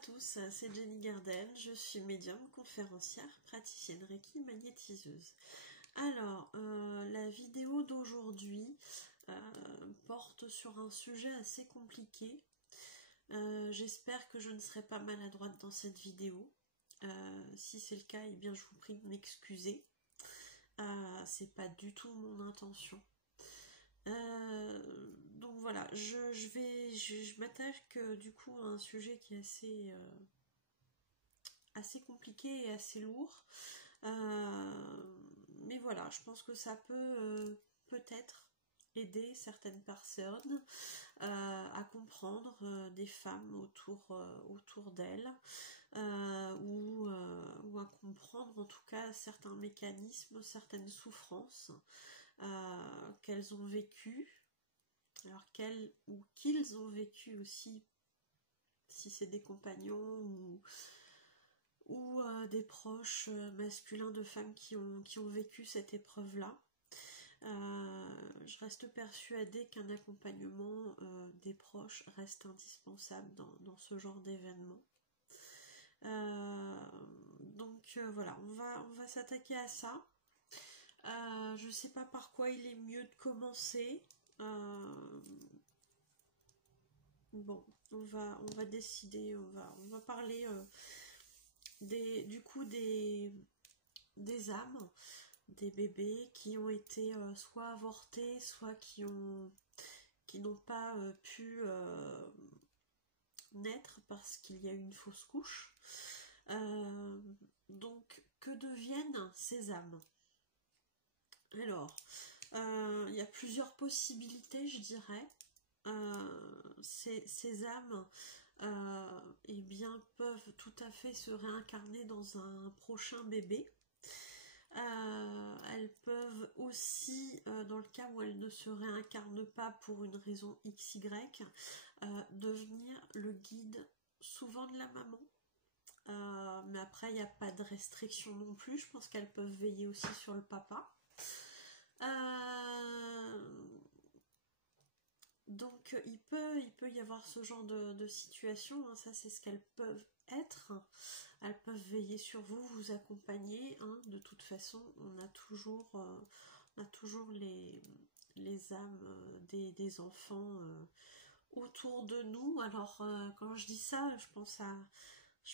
tous, c'est Jenny Garden, je suis médium, conférencière, praticienne Reiki, magnétiseuse. Alors, la vidéo d'aujourd'hui porte sur un sujet assez compliqué. J'espère que je ne serai pas maladroite dans cette vidéo. Si c'est le cas, eh bien je vous prie de m'excuser. C'est pas du tout mon intention. Donc voilà, je m'attaque du coup à un sujet qui est assez compliqué et assez lourd. Mais voilà, je pense que ça peut peut-être aider certaines personnes à comprendre des femmes autour d'elles ou à comprendre en tout cas certains mécanismes, certaines souffrances qu'elles ont vécues, alors qu'elles ou qu'ils ont vécu aussi, si c'est des compagnons ou des proches masculins de femmes qui ont vécu cette épreuve-là. Je reste persuadée qu'un accompagnement des proches reste indispensable dans ce genre d'événement. Donc voilà, on va s'attaquer à ça. Je ne sais pas par quoi il est mieux de commencer. Bon, on va décider, on va parler du coup des âmes, des bébés qui ont été soit avortés, soit qui n'ont pas pu naître parce qu'il y a eu une fausse couche. Donc, que deviennent ces âmes? Alors, il y a plusieurs possibilités, je dirais. Ces âmes eh bien, peuvent tout à fait se réincarner dans un prochain bébé. Elles peuvent aussi, dans le cas où elles ne se réincarnent pas pour une raison XY, devenir le guide souvent de la maman. Mais après, il n'y a pas de restriction non plus. Je pense qu'elles peuvent veiller aussi sur le papa. Donc il peut y avoir ce genre de situation, hein, ça c'est ce qu'elles peuvent être. Elles peuvent veiller sur vous, vous accompagner, hein. De toute façon on a toujours les âmes des enfants autour de nous. Alors quand je dis ça, je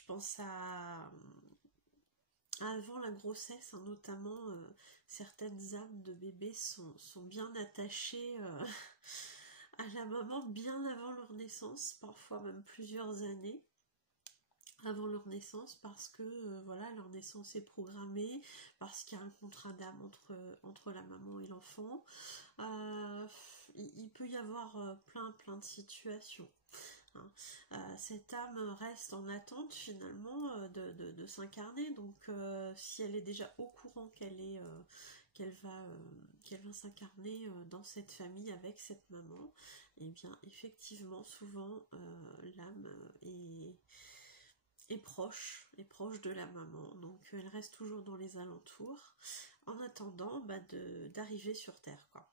pense à avant la grossesse, hein, notamment certaines âmes de bébés sont bien attachées à la maman bien avant leur naissance, parfois même plusieurs années avant leur naissance, parce que voilà, leur naissance est programmée, parce qu'il y a un contrat d'âme entre la maman et l'enfant. Il peut y avoir plein de situations. Hein. Cette âme reste en attente finalement de s'incarner, donc si elle est déjà au courant qu'elle va s'incarner dans cette famille avec cette maman, et bien effectivement souvent l'âme est proche de la maman, donc elle reste toujours dans les alentours en attendant d'arriver sur terre, quoi,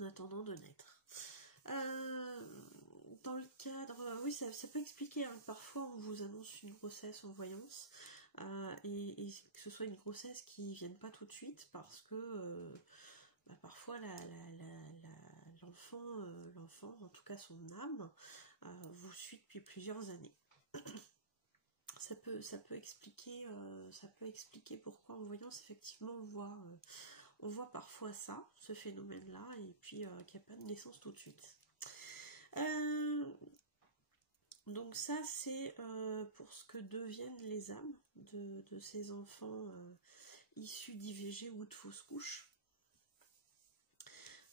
en attendant de naître. Dans le cadre, oui, ça peut expliquer, hein, parfois on vous annonce une grossesse en voyance et que ce soit une grossesse qui vienne pas tout de suite parce que parfois l'enfant, en tout cas son âme, vous suit depuis plusieurs années. Ça peut expliquer pourquoi en voyance effectivement on voit parfois ça, ce phénomène-là, et puis qu'il n'y a pas de naissance tout de suite. Donc ça c'est pour ce que deviennent les âmes de ces enfants issus d'IVG ou de fausses couches.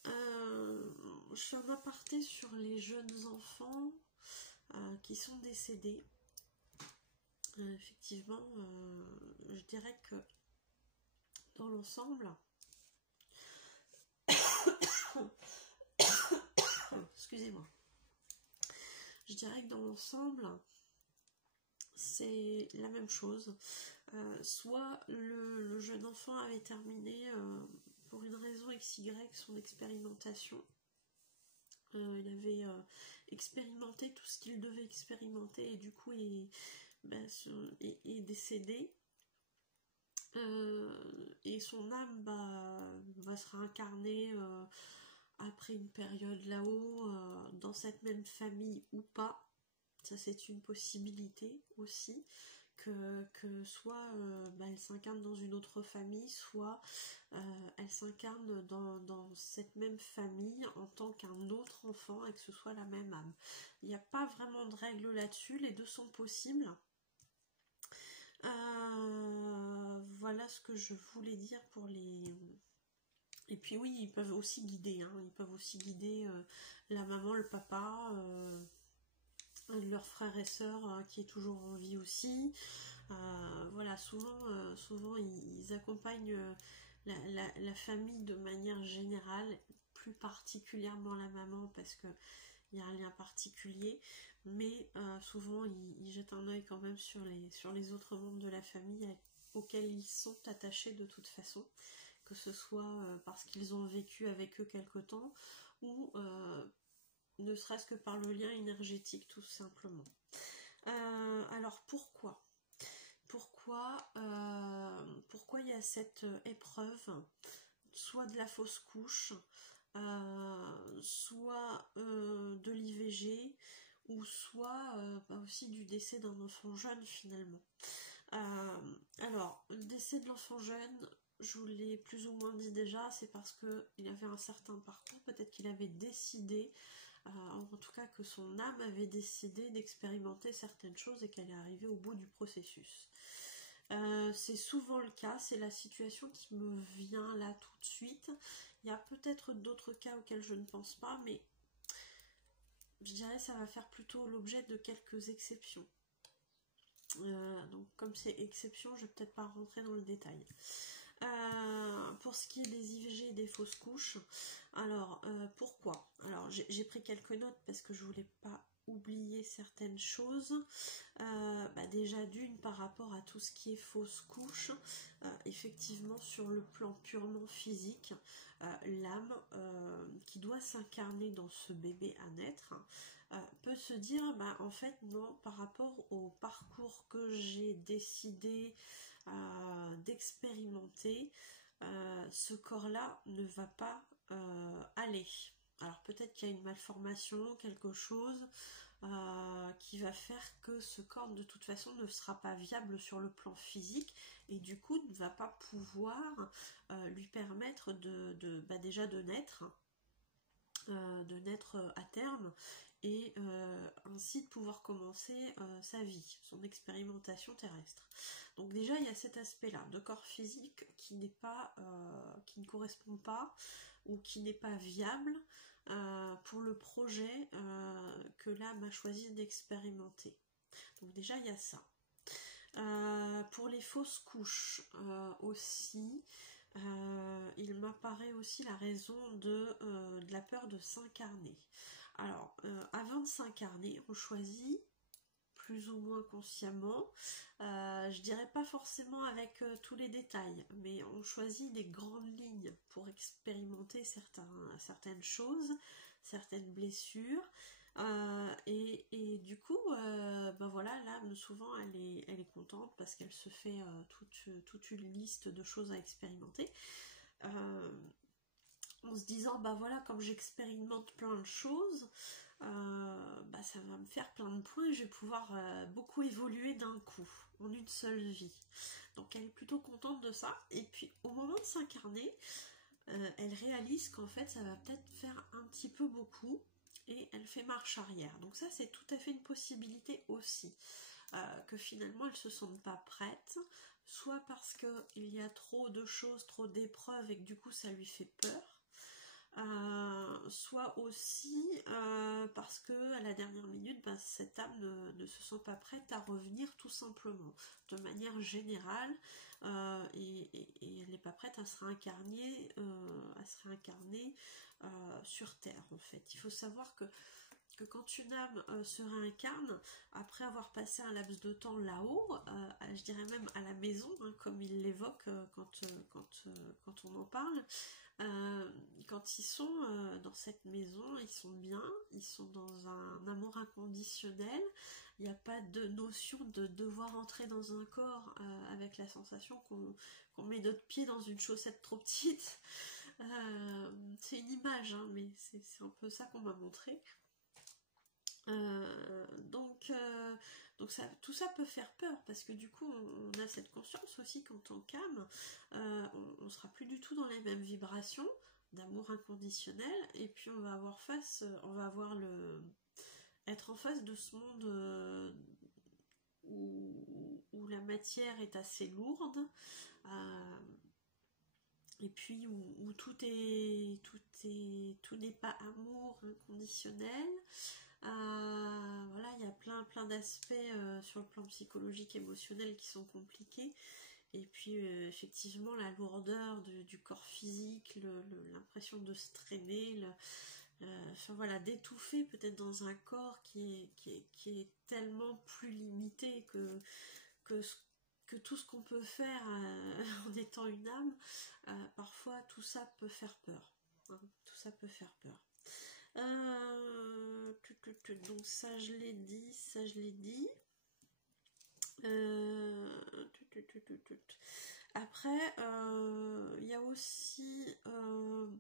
Je fais un aparté sur les jeunes enfants qui sont décédés. Effectivement, je dirais que dans l'ensemble, excusez-moi, je dirais que dans l'ensemble, c'est la même chose. Soit le jeune enfant avait terminé pour une raison XY son expérimentation, Il avait expérimenté tout ce qu'il devait expérimenter et du coup est décédé. Et son âme va se réincarner après une période là-haut, dans cette même famille ou pas. Ça, c'est une possibilité aussi, que soit elle s'incarne dans une autre famille, soit elle s'incarne dans cette même famille en tant qu'un autre enfant et que ce soit la même âme. Il n'y a pas vraiment de règle là-dessus, les deux sont possibles. Voilà ce que je voulais dire pour les... Et puis oui, ils peuvent aussi guider, hein. Ils peuvent aussi guider la maman, le papa, leur frère et sœur qui est toujours en vie aussi. Voilà, souvent ils accompagnent la famille de manière générale, plus particulièrement la maman parce que il y a un lien particulier, mais souvent ils jettent un œil quand même sur les autres membres de la famille auxquels ils sont attachés de toute façon, que ce soit parce qu'ils ont vécu avec eux quelque temps ou ne serait-ce que par le lien énergétique tout simplement. Alors pourquoi il y a cette épreuve, soit de la fausse couche, soit de l'IVG, ou soit aussi du décès d'un enfant jeune finalement. Alors, le décès de l'enfant jeune, je vous l'ai plus ou moins dit déjà, c'est parce qu'il avait un certain parcours, peut-être qu'il avait décidé, en tout cas que son âme avait décidé d'expérimenter certaines choses et qu'elle est arrivée au bout du processus. C'est souvent le cas, c'est la situation qui me vient là tout de suite. Il y a peut-être d'autres cas auxquels je ne pense pas, mais je dirais que ça va faire plutôt l'objet de quelques exceptions. Donc comme c'est exception, je vais peut-être pas rentrer dans le détail. Pour ce qui est des IVG et des fausses couches, alors pourquoi? Alors j'ai pris quelques notes parce que je voulais pas oublier certaines choses. Déjà d'une, par rapport à tout ce qui est fausse couche, effectivement sur le plan purement physique, l'âme qui doit s'incarner dans ce bébé à naître peut se dire en fait non, par rapport au parcours que j'ai décidé d'expérimenter, ce corps-là ne va pas aller. Alors peut-être qu'il y a une malformation, quelque chose qui va faire que ce corps de toute façon ne sera pas viable sur le plan physique et du coup ne va pas pouvoir lui permettre déjà de naître à terme et ainsi de pouvoir commencer sa vie, son expérimentation terrestre. Donc déjà il y a cet aspect-là de corps physique qui ne correspond pas ou qui n'est pas viable pour le projet que l'âme a choisi d'expérimenter. Donc déjà il y a ça. Pour les fausses couches aussi, il m'apparaît aussi la raison de la peur de s'incarner. Alors, avant de s'incarner, on choisit plus ou moins consciemment, je dirais pas forcément avec tous les détails, mais on choisit des grandes lignes pour expérimenter certaines choses, certaines blessures, et du coup, voilà, l'âme souvent elle est contente parce qu'elle se fait toute une liste de choses à expérimenter. En se disant voilà, comme j'expérimente plein de choses, ça va me faire plein de points et je vais pouvoir beaucoup évoluer d'un coup, en une seule vie. Donc elle est plutôt contente de ça, et puis au moment de s'incarner, elle réalise qu'en fait ça va peut-être faire un petit peu beaucoup, et elle fait marche arrière. Donc ça c'est tout à fait une possibilité aussi, que finalement elle se sente pas prête, soit parce qu'il y a trop de choses, trop d'épreuves et que du coup ça lui fait peur, soit aussi parce que à la dernière minute cette âme ne se sent pas prête à revenir tout simplement de manière générale, et elle n'est pas prête à se réincarner sur Terre en fait. Il faut savoir que que quand une âme se réincarne, après avoir passé un laps de temps là-haut, je dirais même à la maison, hein, comme il l'évoque quand on en parle, quand ils sont dans cette maison, ils sont bien, ils sont dans un amour inconditionnel, il n'y a pas de notion de devoir entrer dans un corps avec la sensation qu'on met notre pied dans une chaussette trop petite. C'est une image, hein, mais c'est un peu ça qu'on m'a montré. Donc ça, tout ça peut faire peur parce que du coup on a cette conscience aussi qu'en tant qu'âme on sera plus du tout dans les mêmes vibrations d'amour inconditionnel, et puis on va avoir être en face de ce monde où la matière est assez lourde, et puis où tout n'est pas amour inconditionnel. Voilà, il y a plein d'aspects sur le plan psychologique, émotionnel qui sont compliqués. Et puis effectivement la lourdeur du corps physique, l'impression de se traîner, enfin voilà, d'étouffer peut-être dans un corps qui est tellement plus limité que tout ce qu'on peut faire en étant une âme. Parfois tout ça peut faire peur, hein, tout ça peut faire peur. Donc ça je l'ai dit. Après il y a aussi comment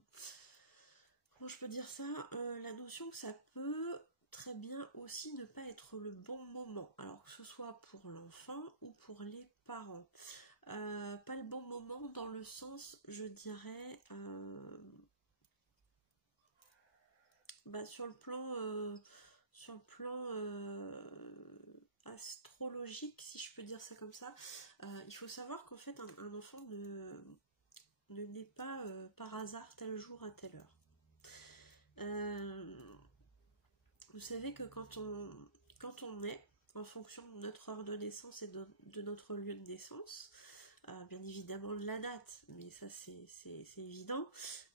je peux dire ça, la notion que ça peut très bien aussi ne pas être le bon moment, alors que ce soit pour l'enfant ou pour les parents. Pas le bon moment dans le sens, je dirais, sur le plan astrologique, si je peux dire ça comme ça. Il faut savoir qu'en fait un enfant ne naît pas par hasard tel jour à telle heure. Vous savez que quand on naît, en fonction de notre heure de naissance et de notre lieu de naissance, bien évidemment de la date, mais ça c'est évident,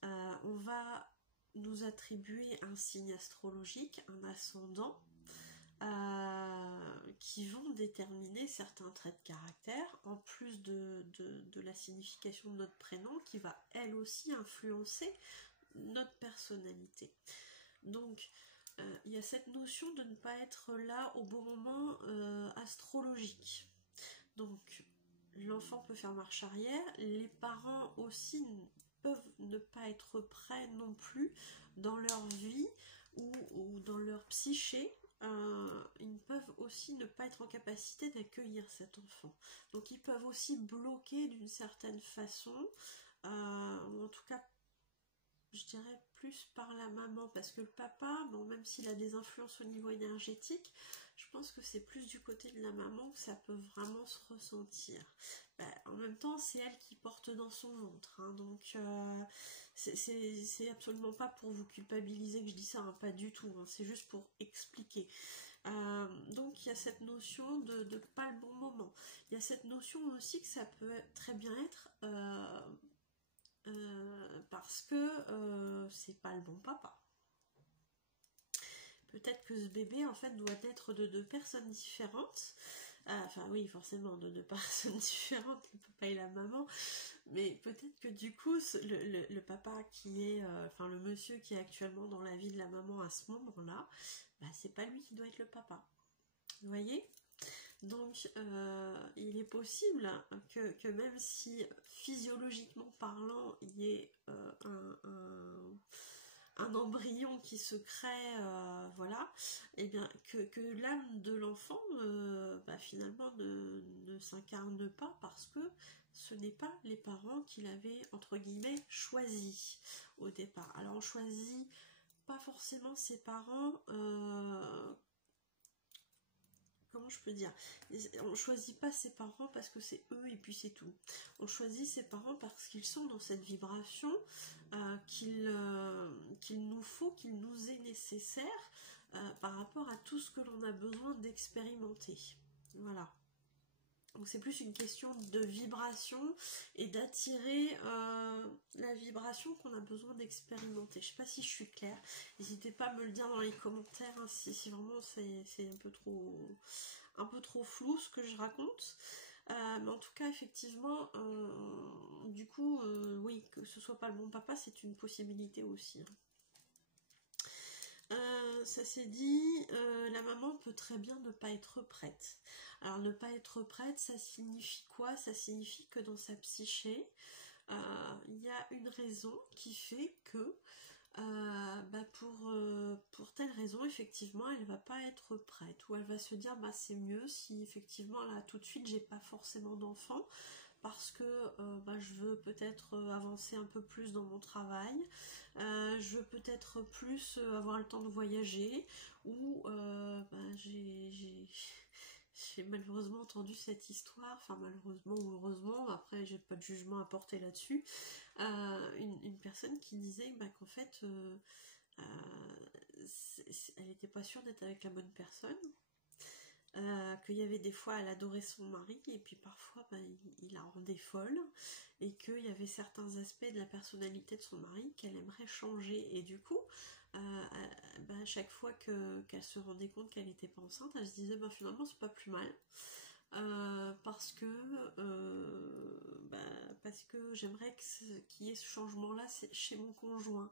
on va nous attribuer un signe astrologique, un ascendant, qui vont déterminer certains traits de caractère, en plus de la signification de notre prénom, qui va elle aussi influencer notre personnalité. Donc il y a cette notion de ne pas être là au bon moment astrologique. Donc l'enfant peut faire marche arrière, les parents aussi peuvent ne pas être prêts non plus dans leur vie ou dans leur psyché. Ils peuvent aussi ne pas être en capacité d'accueillir cet enfant. Donc ils peuvent aussi bloquer d'une certaine façon, ou en tout cas je dirais plus par la maman, parce que le papa, bon, même s'il a des influences au niveau énergétique, je pense que c'est plus du côté de la maman que ça peut vraiment se ressentir. En même temps, c'est elle qui porte dans son ventre, hein, donc c'est absolument pas pour vous culpabiliser que je dis ça, hein, pas du tout, hein, c'est juste pour expliquer. Donc il y a cette notion de pas le bon moment. Il y a cette notion aussi que ça peut très bien être parce que c'est pas le bon papa. Peut-être que ce bébé en fait doit être de deux personnes différentes. Enfin oui, forcément de deux personnes différentes, le papa et la maman. Mais peut-être que du coup le papa qui est, enfin le monsieur qui est actuellement dans la vie de la maman à ce moment-là, c'est pas lui qui doit être le papa. Vous voyez ? Donc il est possible que même si physiologiquement parlant il y ait un embryon qui se crée, voilà, et bien que l'âme de l'enfant finalement ne s'incarne pas, parce que ce n'est pas les parents qui l'avaient entre guillemets choisi au départ. Alors on choisit pas forcément ses parents, comment je peux dire, on choisit pas ses parents parce que c'est eux et puis c'est tout. On choisit ses parents parce qu'ils sont dans cette vibration qu'il nous faut, qu'il nous est nécessaire par rapport à tout ce que l'on a besoin d'expérimenter. Voilà. Donc c'est plus une question de vibration et d'attirer la vibration qu'on a besoin d'expérimenter. Je sais pas si je suis claire. N'hésitez pas à me le dire dans les commentaires hein, si vraiment c'est un peu trop flou ce que je raconte. Mais en tout cas, effectivement, du coup, oui, que ce soit pas le bon papa, c'est une possibilité aussi. Ça s'est dit, la maman peut très bien ne pas être prête. Alors ne pas être prête, ça signifie quoi? Ça signifie que dans sa psyché, il y a une raison qui fait que pour telle raison, effectivement, elle va pas être prête. Ou elle va se dire, bah c'est mieux si effectivement là tout de suite j'ai pas forcément d'enfant. Parce que je veux peut-être avancer un peu plus dans mon travail, je veux peut-être plus avoir le temps de voyager, ou j'ai malheureusement entendu cette histoire, enfin malheureusement ou heureusement, après j'ai pas de jugement à porter là-dessus, une personne qui disait qu'en fait elle n'était pas sûre d'être avec la bonne personne. Qu'il y avait des fois elle adorait son mari et puis parfois il la rendait folle et qu'il y avait certains aspects de la personnalité de son mari qu'elle aimerait changer et du coup à chaque fois qu'elle se rendait compte qu'elle n'était pas enceinte, elle se disait finalement c'est pas plus mal parce que j'aimerais qu'il y ait ce changement là chez mon conjoint.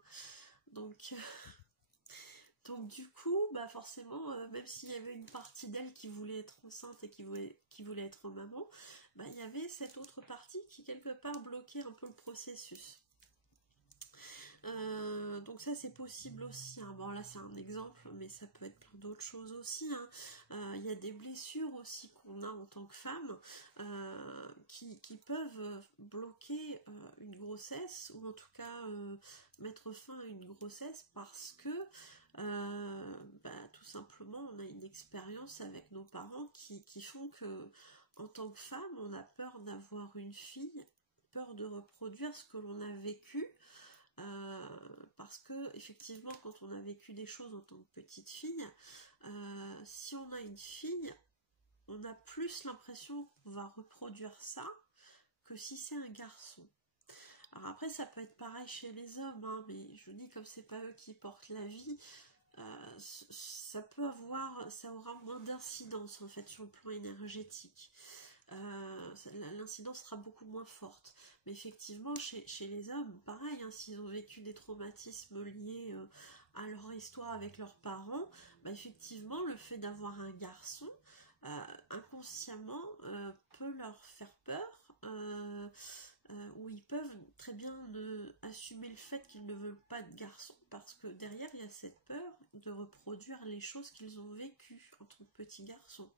Donc du coup, forcément, même s'il y avait une partie d'elle qui voulait être enceinte et qui voulait être maman, il y avait cette autre partie qui quelque part bloquait un peu le processus. Donc ça c'est possible aussi, hein. Bon là c'est un exemple, mais ça peut être plein d'autres choses aussi, hein. Y a des blessures aussi qu'on a en tant que femme qui peuvent bloquer une grossesse, ou en tout cas mettre fin à une grossesse parce que tout simplement on a une expérience avec nos parents qui font que en tant que femme on a peur d'avoir une fille, peur de reproduire ce que l'on a vécu. Parce que effectivement quand on a vécu des choses en tant que petite fille, si on a une fille, on a plus l'impression qu'on va reproduire ça que si c'est un garçon. Alors après ça peut être pareil chez les hommes, hein, mais je vous dis comme c'est pas eux qui portent la vie, ça aura moins d'incidence en fait sur le plan énergétique. L'incidence sera beaucoup moins forte, mais effectivement chez les hommes pareil, hein, s'ils ont vécu des traumatismes liés à leur histoire avec leurs parents, effectivement le fait d'avoir un garçon inconsciemment peut leur faire peur, où ils peuvent très bien assumer le fait qu'ils ne veulent pas de garçon parce que derrière il y a cette peur de reproduire les choses qu'ils ont vécues en tant que petit garçon.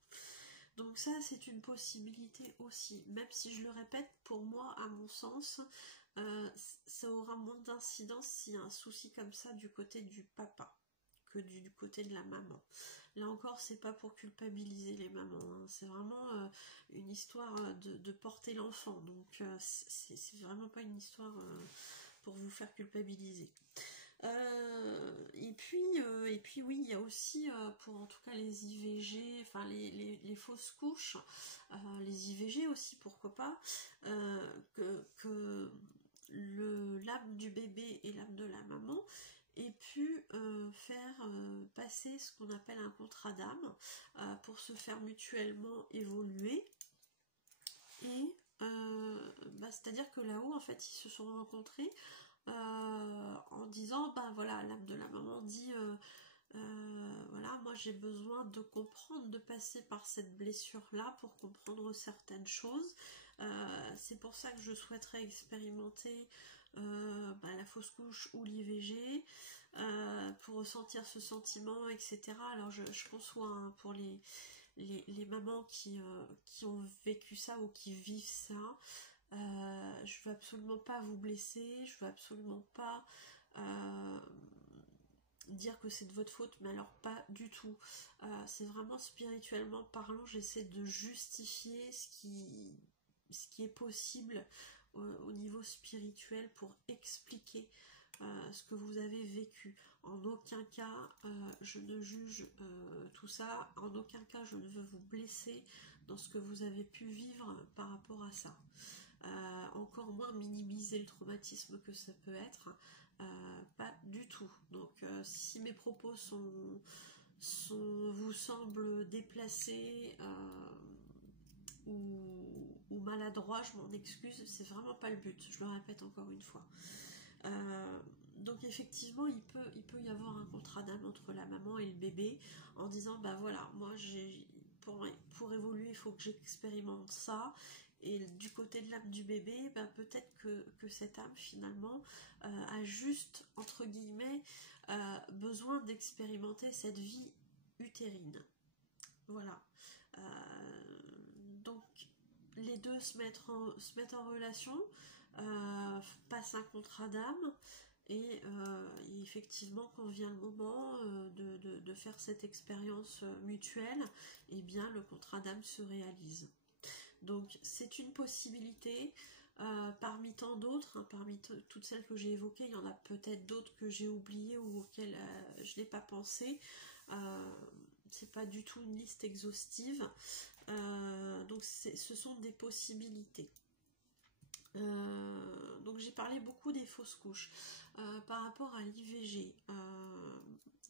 Donc ça c'est une possibilité aussi, même si je le répète, pour moi à mon sens ça aura moins d'incidence s'il y a un souci comme ça du côté du papa que du côté de la maman. Là encore c'est pas pour culpabiliser les mamans, hein. C'est vraiment une histoire de porter l'enfant, donc c'est vraiment pas une histoire pour vous faire culpabiliser. Et puis oui, il y a aussi pour en tout cas les IVG, enfin les fausses couches, les IVG aussi pourquoi pas, que l'âme du bébé et l'âme de la maman aient pu faire passer ce qu'on appelle un contrat d'âme pour se faire mutuellement évoluer. Et c'est-à-dire que là-haut en fait ils se sont rencontrés en disant voilà, l'âme de la maman dit voilà, moi j'ai besoin de comprendre, de passer par cette blessure là pour comprendre certaines choses, c'est pour ça que je souhaiterais expérimenter la fausse couche ou l'IVG pour ressentir ce sentiment, etc. Alors je conçois, hein, pour les mamans qui ont vécu ça ou qui vivent ça, je veux absolument pas vous blesser, je veux absolument pas dire que c'est de votre faute, mais alors pas du tout. C'est vraiment spirituellement parlant, j'essaie de justifier ce qui est possible au niveau spirituel pour expliquer ce que vous avez vécu. En aucun cas je ne juge tout ça, en aucun cas je ne veux vous blesser dans ce que vous avez pu vivre par rapport à ça. Encore moins minimiser le traumatisme que ça peut être, pas du tout. Donc si mes propos vous semblent déplacés ou maladroits, je m'en excuse, c'est vraiment pas le but, je le répète encore une fois. Donc effectivement il peut y avoir un contrat d'âme entre la maman et le bébé en disant bah voilà, moi pour évoluer il faut que j'expérimente ça, et du côté de l'âme du bébé, bah, peut-être que cette âme finalement a juste entre guillemets besoin d'expérimenter cette vie utérine. Voilà. Donc les deux se mettent en relation, passent un contrat d'âme, et effectivement quand vient le moment de faire cette expérience mutuelle, et bien le contrat d'âme se réalise. Donc c'est une possibilité parmi tant d'autres, hein, parmi toutes celles que j'ai évoquées. Il y en a peut-être d'autres que j'ai oubliées ou auxquelles je n'ai pas pensé. C'est pas du tout une liste exhaustive, donc ce sont des possibilités. Donc j'ai parlé beaucoup des fausses couches. Par rapport à l'IVG,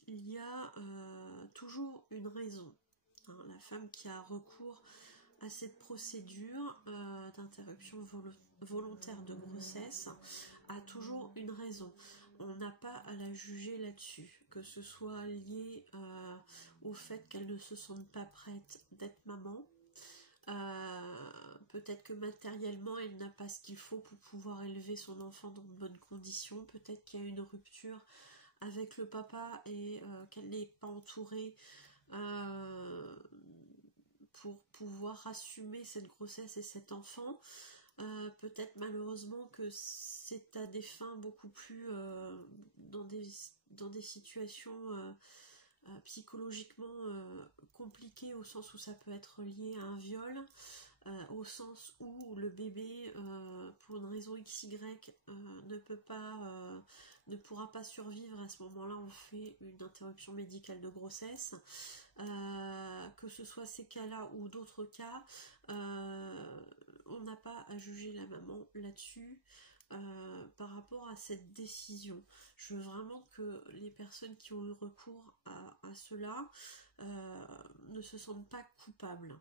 il y a toujours une raison, hein. La femme qui a recours à cette procédure d'interruption volontaire de grossesse a toujours une raison. On n'a pas à la juger là-dessus, que ce soit lié au fait qu'elle ne se sente pas prête d'être maman. Peut-être que matériellement elle n'a pas ce qu'il faut pour pouvoir élever son enfant dans de bonnes conditions, peut-être qu'il y a une rupture avec le papa et qu'elle n'est pas entourée pour pouvoir assumer cette grossesse et cet enfant. Peut-être malheureusement que c'est à des fins beaucoup plus dans des situations psychologiquement compliquées, au sens où ça peut être lié à un viol, au sens où le bébé pour une raison XY ne pourra pas survivre. À ce moment-là on fait une interruption médicale de grossesse. Que ce soit ces cas-là ou d'autres cas, on n'a pas à juger la maman là-dessus par rapport à cette décision. Je veux vraiment que les personnes qui ont eu recours à cela ne se sentent pas coupables,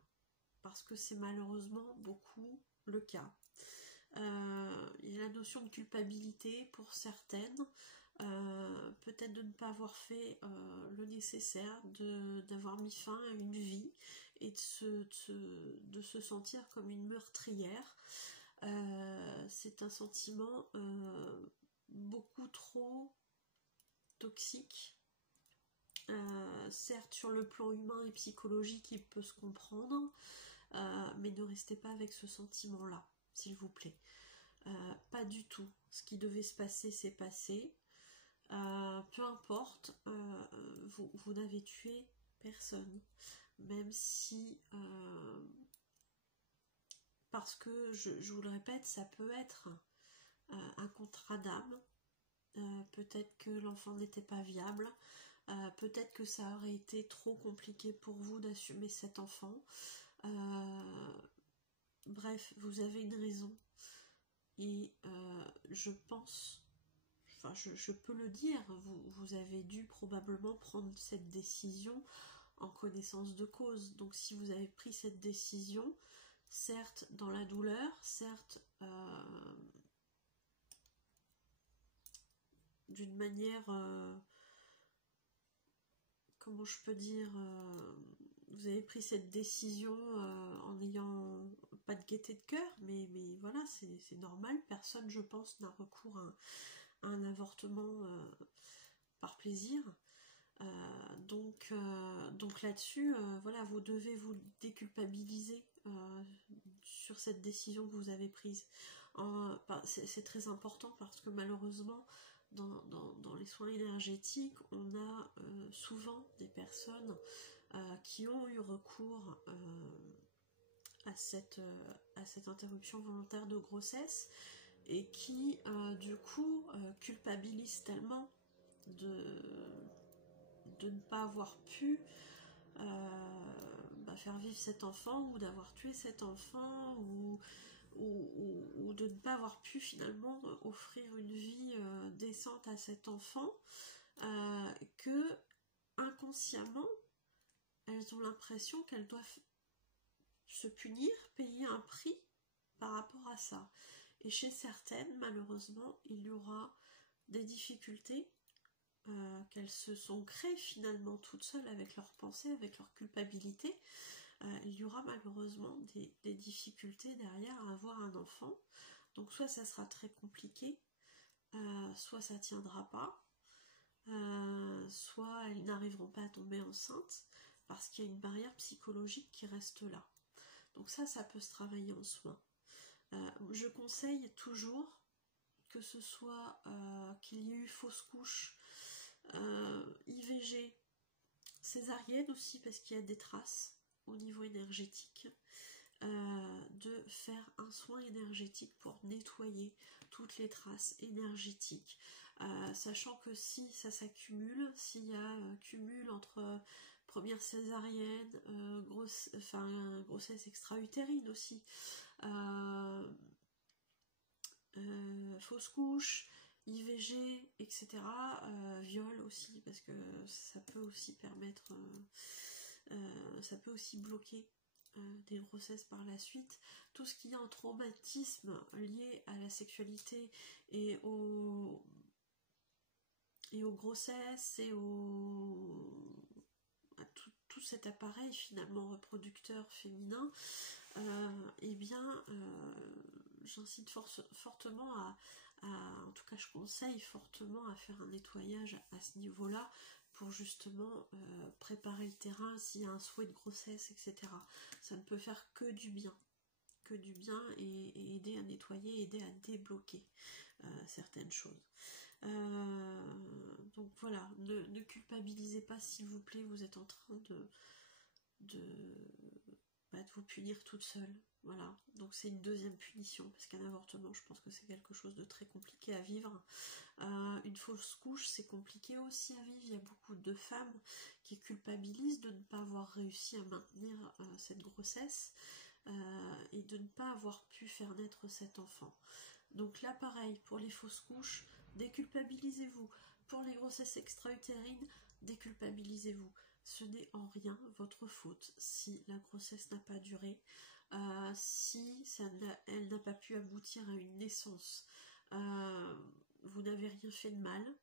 parce que c'est malheureusement beaucoup le cas. Il y a la notion de culpabilité pour certaines, peut-être de ne pas avoir fait le nécessaire, d'avoir mis fin à une vie et de se sentir comme une meurtrière. C'est un sentiment beaucoup trop toxique. Certes sur le plan humain et psychologique il peut se comprendre, mais ne restez pas avec ce sentiment là, s'il vous plaît. Pas du tout, ce qui devait se passer s'est passé. Peu importe, vous n'avez tué personne, même si parce que je vous le répète, ça peut être un contrat d'âme. Peut-être que l'enfant n'était pas viable, peut-être que ça aurait été trop compliqué pour vous d'assumer cet enfant. Bref, vous avez une raison, et je pense, enfin je peux le dire, vous avez dû probablement prendre cette décision en connaissance de cause. Donc si vous avez pris cette décision, certes dans la douleur, certes d'une manière, comment je peux dire, vous avez pris cette décision en n'ayant pas de gaieté de cœur, mais voilà, c'est normal. Personne, je pense, n'a recours à un avortement par plaisir. Donc là-dessus, voilà, vous devez vous déculpabiliser sur cette décision que vous avez prise. C'est très important, parce que malheureusement dans les soins énergétiques on a souvent des personnes qui ont eu recours à cette interruption volontaire de grossesse, et qui du coup culpabilisent tellement de ne pas avoir pu faire vivre cet enfant, ou d'avoir tué cet enfant, ou de ne pas avoir pu finalement offrir une vie décente à cet enfant, que inconsciemment elles ont l'impression qu'elles doivent se punir, payer un prix par rapport à ça. Et chez certaines, malheureusement, il y aura des difficultés qu'elles se sont créées finalement toutes seules avec leurs pensées, avec leur culpabilité. Il y aura malheureusement des difficultés derrière à avoir un enfant. Donc soit ça sera très compliqué, soit ça tiendra pas, soit elles n'arriveront pas à tomber enceintes parce qu'il y a une barrière psychologique qui reste là. Donc ça peut se travailler en soins. Je conseille toujours, que ce soit qu'il y ait eu fausse couche, IVG, césarienne aussi, parce qu'il y a des traces au niveau énergétique, de faire un soin énergétique pour nettoyer toutes les traces énergétiques, sachant que si ça s'accumule, s'il y a cumul entre première césarienne, grossesse extra-utérine aussi, fausse couche, IVG, etc., viol aussi, parce que ça peut aussi permettre, ça peut aussi bloquer des grossesses par la suite. Tout ce qui est en traumatisme lié à la sexualité et aux grossesses et à tout cet appareil finalement reproducteur féminin, j'incite fortement en tout cas je conseille fortement à faire un nettoyage à ce niveau-là, pour justement préparer le terrain s'il y a un souhait de grossesse, etc. Ça ne peut faire que du bien et aider à nettoyer, aider à débloquer certaines choses. Donc voilà, ne culpabilisez pas s'il vous plaît, vous êtes en train de vous punir toute seule. Voilà, donc c'est une deuxième punition, parce qu'un avortement, je pense que c'est quelque chose de très compliqué à vivre. Une fausse couche, c'est compliqué aussi à vivre. Il y a beaucoup de femmes qui culpabilisent de ne pas avoir réussi à maintenir cette grossesse et de ne pas avoir pu faire naître cet enfant. Donc là, pareil, pour les fausses couches, déculpabilisez-vous. Pour les grossesses extra-utérines, déculpabilisez-vous. Ce n'est en rien votre faute si la grossesse n'a pas duré, si elle n'a pas pu aboutir à une naissance. Vous n'avez rien fait de mal.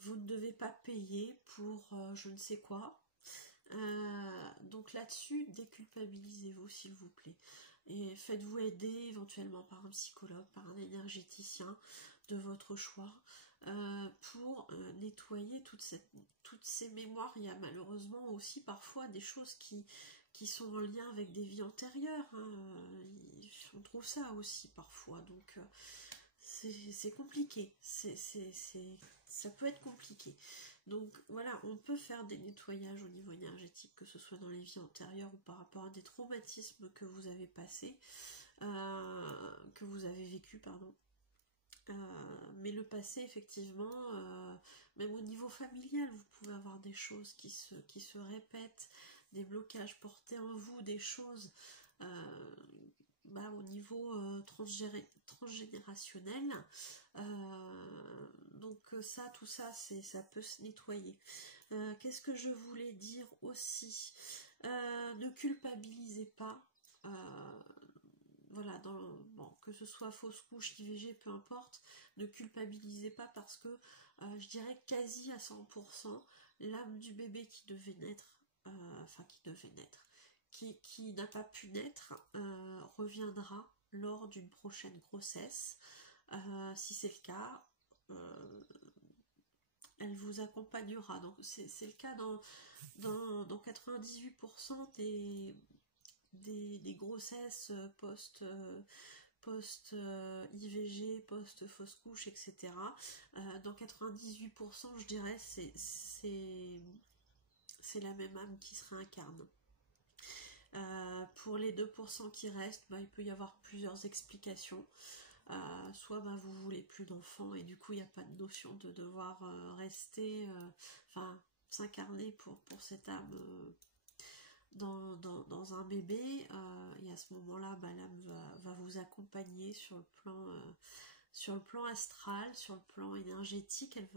Vous ne devez pas payer pour je ne sais quoi. Donc là-dessus, déculpabilisez-vous s'il vous plaît. Et faites-vous aider éventuellement par un psychologue, par un énergéticien de votre choix, pour nettoyer toutes ces mémoires. Il y a malheureusement aussi parfois des choses qui sont en lien avec des vies antérieures, hein. On trouve ça aussi parfois, donc c'est compliqué, ça peut être compliqué. Donc voilà, on peut faire des nettoyages au niveau énergétique, que ce soit dans les vies antérieures ou par rapport à des traumatismes que vous avez passés, que vous avez vécu, pardon. Mais le passé, effectivement, même au niveau familial, vous pouvez avoir des choses qui se répètent, des blocages portés en vous, des choses au niveau transgénérationnel. Donc tout ça, ça peut se nettoyer. Qu'est-ce que je voulais dire aussi? Ne culpabilisez pas. Voilà, que ce soit fausse couche, IVG, peu importe, ne culpabilisez pas, parce que je dirais quasi à 100%, l'âme du bébé qui devait naître, qui n'a pas pu naître, reviendra lors d'une prochaine grossesse. Si c'est le cas, elle vous accompagnera. Donc c'est le cas dans 98% des grossesses post IVG, post fausse couche, etc. Dans 98%, je dirais, c'est la même âme qui se réincarne. Pour les 2% qui restent, il peut y avoir plusieurs explications. Soit vous voulez plus d'enfants et du coup il n'y a pas de notion de devoir rester, s'incarner pour cette âme dans un bébé, et à ce moment-là, l'âme va vous accompagner sur le plan astral, sur le plan énergétique. Elle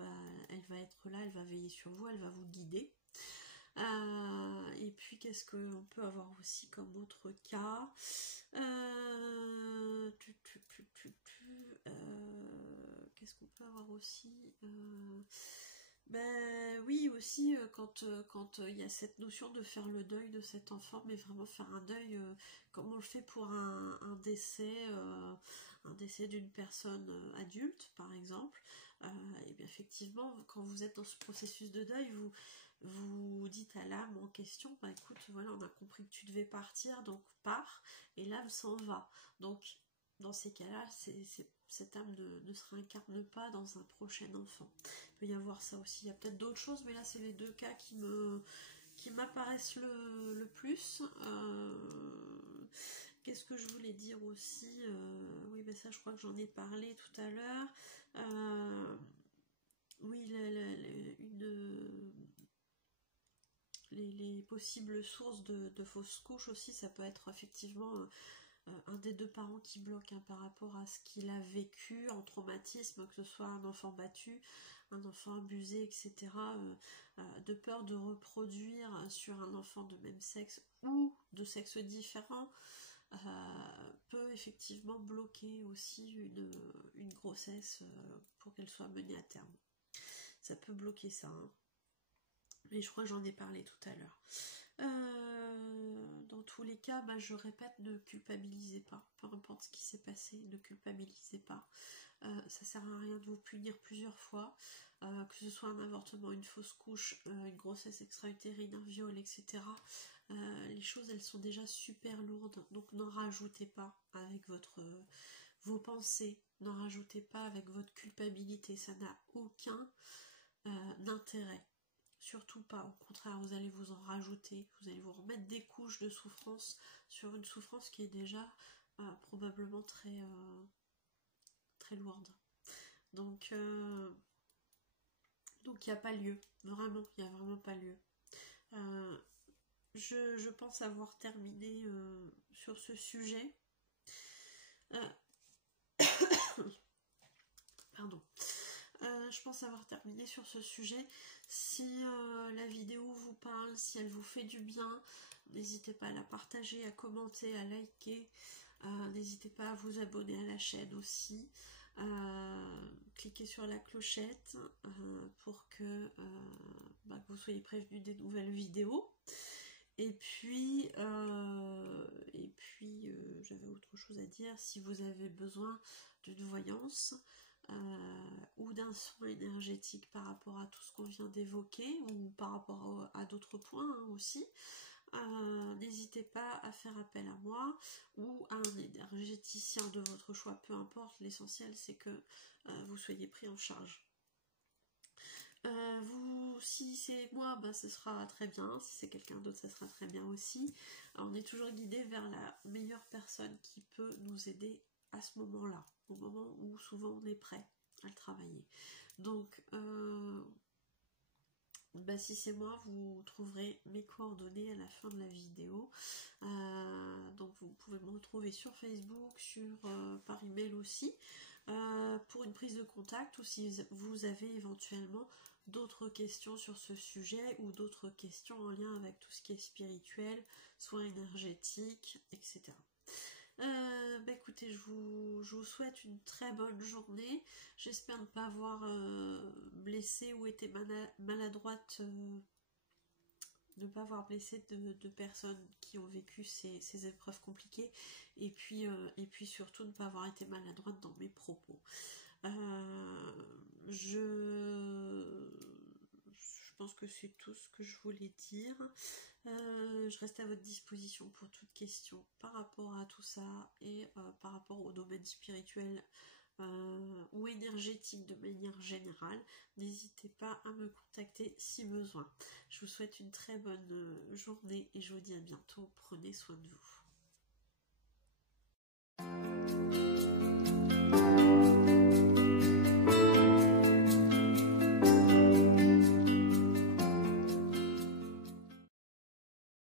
va être là, elle va veiller sur vous, elle va vous guider. Et puis qu'est-ce qu'on peut avoir aussi comme autre cas? Qu'est-ce qu'on peut avoir aussi? Oui, aussi quand il y a cette notion de faire le deuil de cet enfant, mais vraiment faire un deuil comme on le fait pour un décès d'une personne adulte par exemple. Et bien effectivement, quand vous êtes dans ce processus de deuil, vous dites à l'âme en question, écoute, voilà, on a compris que tu devais partir, donc pars, et l'âme s'en va. Donc dans ces cas-là, cette âme ne se réincarne pas dans un prochain enfant. Il peut y avoir ça aussi. Il y a peut-être d'autres choses, mais là, c'est les deux cas qui m'apparaissent le plus. Qu'est-ce que je voulais dire aussi? Oui, ça, je crois que j'en ai parlé tout à l'heure. Oui, les possibles sources de fausses couches aussi, ça peut être effectivement un des deux parents qui bloque par rapport à ce qu'il a vécu en traumatisme, que ce soit un enfant battu, un enfant abusé, etc. De peur de reproduire sur un enfant de même sexe ou de sexe différent, peut effectivement bloquer aussi une grossesse pour qu'elle soit menée à terme. Ça peut bloquer ça, hein. Mais je crois que j'en ai parlé tout à l'heure. Dans tous les cas, je répète, ne culpabilisez pas. Peu importe ce qui s'est passé, ne culpabilisez pas. Ça sert à rien de vous punir plusieurs fois, que ce soit un avortement, une fausse couche, une grossesse extra-utérine, un viol, etc. Les choses, elles sont déjà super lourdes, donc n'en rajoutez pas avec vos pensées, n'en rajoutez pas avec votre culpabilité, ça n'a aucun intérêt. Surtout pas, au contraire, vous allez vous en rajouter, vous allez vous remettre des couches de souffrance sur une souffrance qui est déjà probablement très lourde. Donc il n'y a pas lieu, vraiment, il n'y a vraiment pas lieu. Je pense avoir terminé sur ce sujet. Pardon. Je pense avoir terminé sur ce sujet. Si la vidéo vous parle, si elle vous fait du bien, n'hésitez pas à la partager, à commenter, à liker. N'hésitez pas à vous abonner à la chaîne aussi. Cliquez sur la clochette pour que vous soyez prévenus des nouvelles vidéos. Et puis j'avais autre chose à dire. Si vous avez besoin d'une voyance ou d'un soin énergétique par rapport à tout ce qu'on vient d'évoquer, ou par rapport à d'autres points aussi, n'hésitez pas à faire appel à moi ou à un énergéticien de votre choix, peu importe. L'essentiel, c'est que vous soyez pris en charge. Si c'est moi, ce sera très bien. Si c'est quelqu'un d'autre, ça sera très bien aussi. Alors, on est toujours guidé vers la meilleure personne qui peut nous aider à ce moment-là, au moment où souvent on est prêt à le travailler. Donc, si c'est moi, vous trouverez mes coordonnées à la fin de la vidéo. Donc vous pouvez me retrouver sur Facebook, par email aussi, pour une prise de contact, ou si vous avez éventuellement d'autres questions sur ce sujet ou d'autres questions en lien avec tout ce qui est spirituel, soins énergétiques, etc. Écoutez, je vous souhaite une très bonne journée. J'espère ne pas avoir blessé ou été maladroite, ne pas avoir blessé de personnes qui ont vécu ces épreuves compliquées, et puis surtout ne pas avoir été maladroite dans mes propos. Je pense que c'est tout ce que je voulais dire. Je reste à votre disposition pour toute question par rapport à tout ça, et par rapport au domaine spirituel ou énergétique de manière générale. N'hésitez pas à me contacter si besoin. Je vous souhaite une très bonne journée et je vous dis à bientôt. Prenez soin de vous.